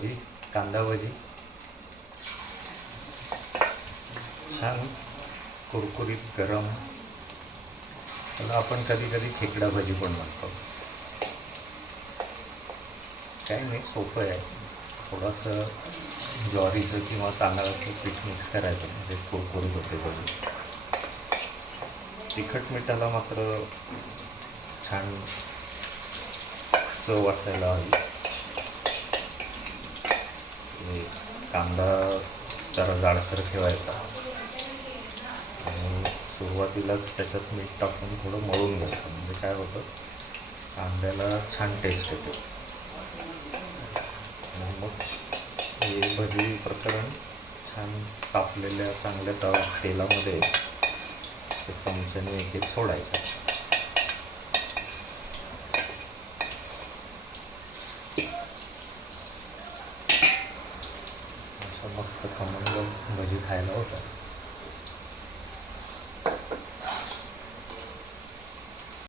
भजी, कांदा भजी छान कुरकुरीत गरम. त्याला आपण कधी कधी खेकडा भजी पण म्हणतो. काही नाही, सोपं आहे. थोडंसं ज्वारीचं किंवा तांदळाचं पीठ मिक्स करायचं म्हणजे कुरकुरीत होते भजी. तिखट मिठाला मात्र छान चव असायला हवी. कांदा जरा जाडसर ठेवायचा आणि सुरुवातीलाच त्याच्यात मीठ टाकून थोडं मळून घ्यायचं. म्हणजे काय होतं, कांद्याला छान टेस्ट येते. आणि मग हे भजी प्रकरण छान तापलेल्या चांगल्या तेलामध्ये ते चमच्याने एक एक सोडायचं. अशा मस्त खमंग भजी खायला होतात.